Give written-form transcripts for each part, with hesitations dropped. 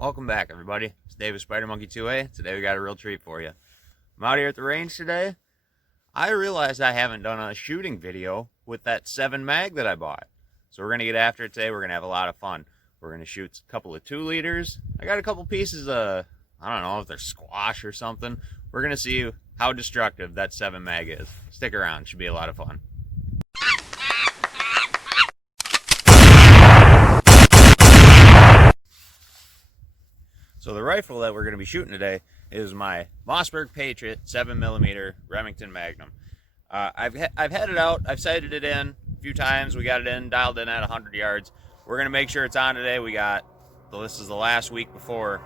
Welcome back, everybody. It's Dave with Spider Monkey 2A. Today we got a real treat for you. I'm out here at the range today. I realized I haven't done a shooting video with that 7 mag that I bought. So we're going to get after it today. We're going to have a lot of fun. We're going to shoot a couple of 2 liters. I got a couple pieces of, I don't know if they're squash or something. We're going to see how destructive that 7 mag is. Stick around. It should be a lot of fun. So the rifle that we're going to be shooting today is my Mossberg Patriot 7mm Remington Magnum. I've had it out. I've sighted it in a few times. We got it in, dialed in at 100 yards. We're going to make sure it's on today. This is the last week before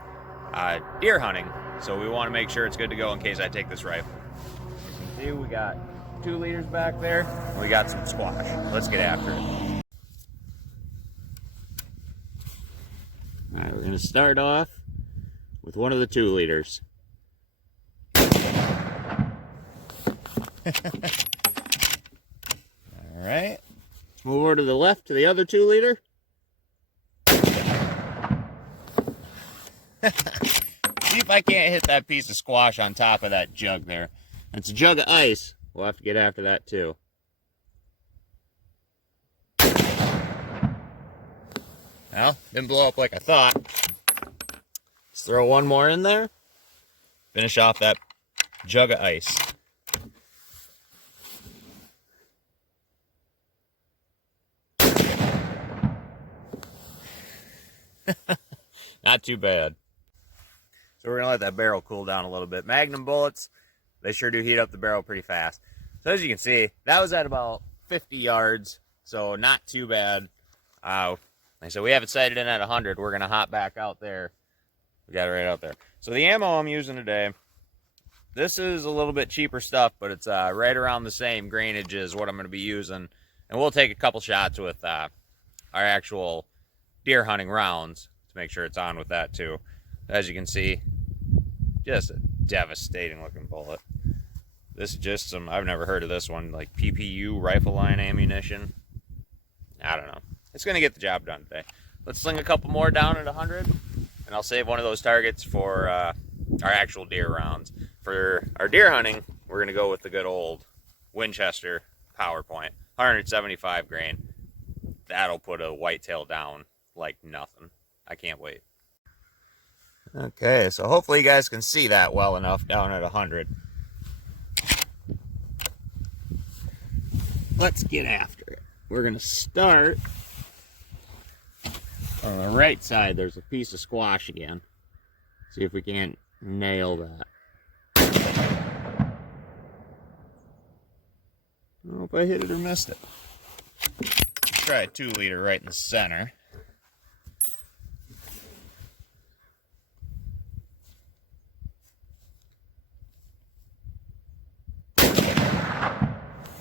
deer hunting, so we want to make sure it's good to go in case I take this rifle. As you can see, we got 2 liters back there, and we got some squash. Let's get after it. All right, we're going to start off with one of the 2 liters. All right. Let's move over to the left to the other 2 liter. See if I can't hit that piece of squash on top of that jug there. It's a jug of ice. We'll have to get after that too. Well, didn't blow up like I thought. Let's throw one more in there. Finish off that jug of ice. Not too bad. So we're going to let that barrel cool down a little bit. Magnum bullets, they sure do heat up the barrel pretty fast. So as you can see, that was at about 50 yards, so not too bad. Like I said, we have it sighted in at 100. We're going to hop back out there. We got it right out there. So the ammo I'm using today, this is a little bit cheaper stuff, but it's right around the same grainage as what I'm going to be using. And we'll take a couple shots with our actual deer hunting rounds to make sure it's on with that too. As you can see, just a devastating looking bullet. This is just some, I've never heard of this one, like PPU rifle line ammunition. I don't know. It's going to get the job done today. Let's sling a couple more down at 100. And I'll save one of those targets for our actual deer rounds. For our deer hunting, we're going to go with the good old Winchester PowerPoint, 175 grain. That'll put a whitetail down like nothing. I can't wait. Okay, so hopefully you guys can see that well enough down at 100. Let's get after it. We're going to start on the right side. There's a piece of squash again. See if we can't nail that. I don't know if I hit it or missed it. Let's try a 2 liter right in the center.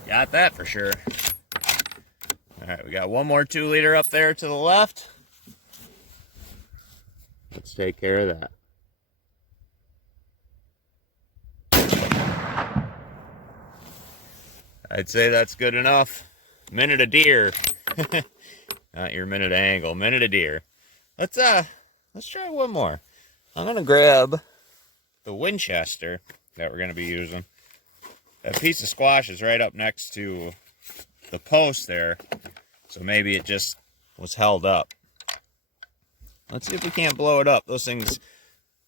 Got that for sure. Alright, we got one more 2 liter up there to the left. Let's take care of that. I'd say that's good enough. Minute of deer. Not your minute of angle, minute of deer. Let's try one more. I'm gonna grab the Winchester that we're gonna be using. That piece of squash is right up next to the post there, so maybe it just was held up. Let's see if we can't blow it up. Those things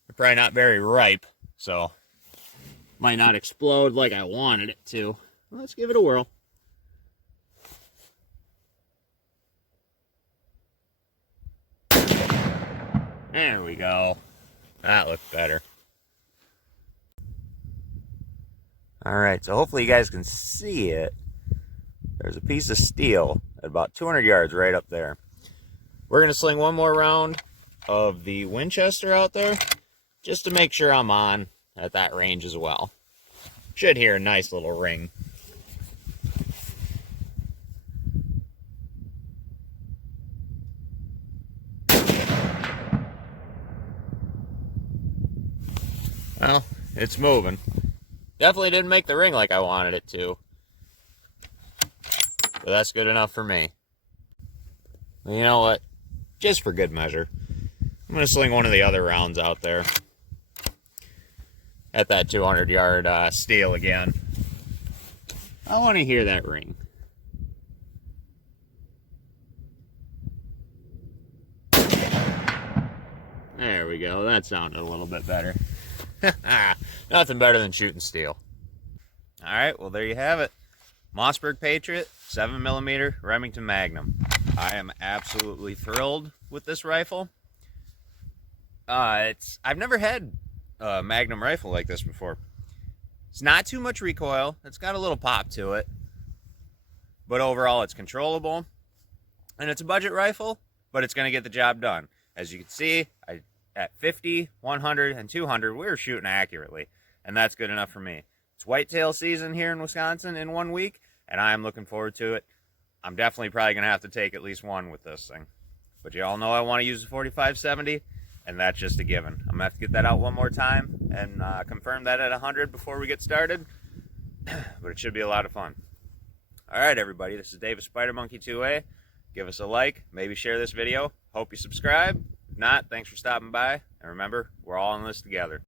are probably not very ripe, so might not explode like I wanted it to. Let's give it a whirl. There we go. That looked better. Alright, so hopefully you guys can see it. There's a piece of steel at about 200 yards right up there. We're going to sling one more round of the Winchester out there, just to make sure I'm on at that range as well. Should hear a nice little ring. Well, it's moving. Definitely didn't make the ring like I wanted it to. But that's good enough for me. You know what? Just for good measure, I'm going to sling one of the other rounds out there at that 200-yard steel again. I want to hear that ring. There we go. That sounded a little bit better. Nothing better than shooting steel. All right, well, there you have it. Mossberg Patriot, 7mm Remington Magnum. I am absolutely thrilled with this rifle. I've never had a Magnum rifle like this before. It's not too much recoil. It's got a little pop to it. But overall, it's controllable. And it's a budget rifle, but it's going to get the job done. As you can see, at 50, 100, and 200, we were shooting accurately. And that's good enough for me. It's whitetail season here in Wisconsin in 1 week, and I'm looking forward to it. I'm definitely probably going to have to take at least one with this thing. But you all know I want to use the 45-70, and that's just a given. I'm going to have to get that out one more time and confirm that at 100 before we get started. But it should be a lot of fun. All right, everybody, this is David Spider Monkey 2A. Give us a like, maybe share this video. Hope you subscribe. If not, thanks for stopping by. And remember, we're all in this together.